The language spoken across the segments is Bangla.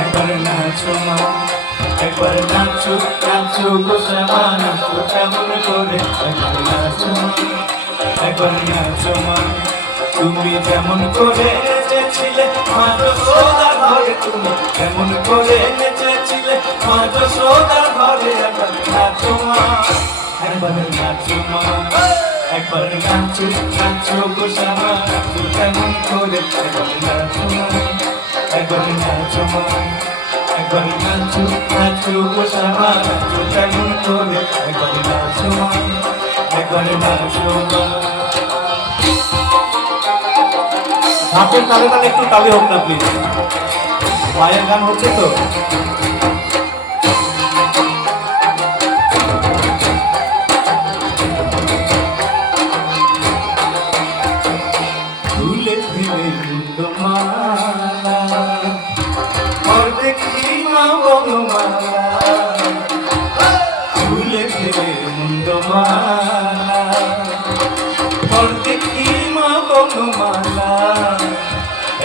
একবার নাচো মা, একবার নাচো নাচো গো শ্যামা, নাচো কেমন করে। একবার নাচো মা, একবার নাচো মা, তুমি যেমন করে নেচেছিলে মা যশোদার ঘরে, তুমি যেমন করে নেচেছিলে মা যশোদার ঘরে। একবার নাচো মা, একবার নাচো মা, একবার নাচো নাচো গো শ্যামা, নাচো কেমন করে। একবার নাচো মা, একবার নাচো মা, একবার নাচো নাচো গো শ্যামা, নাচো কেমন করে। একবার নাচো মা, একবার নাচো মা। হাতের তালে তালে একটু তালে হোক না প্লিজ, মায়ের গান হচ্ছে তো। ভুলে দিলে মুন্ডমালা, দেখি মা বনমালা, ভুলে দিলে মুন্ডমালা, দেখি মা বনমালা।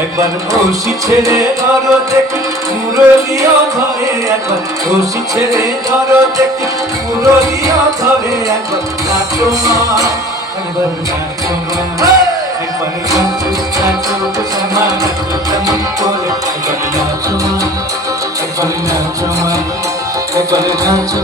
একবার বসি ছেড়ে ধরো দেখি মুরলিও ধরে, একবার বসি ছেড়ে ধরো দেখি মুরলিও ধরে। একবার নাচো মা, একবার নাচো মা, একবার নাচো নাচো গো শ্যামা, নাচো কেমন করে। একবার নাচো মা, একবার নাচো মা, একবার নাচো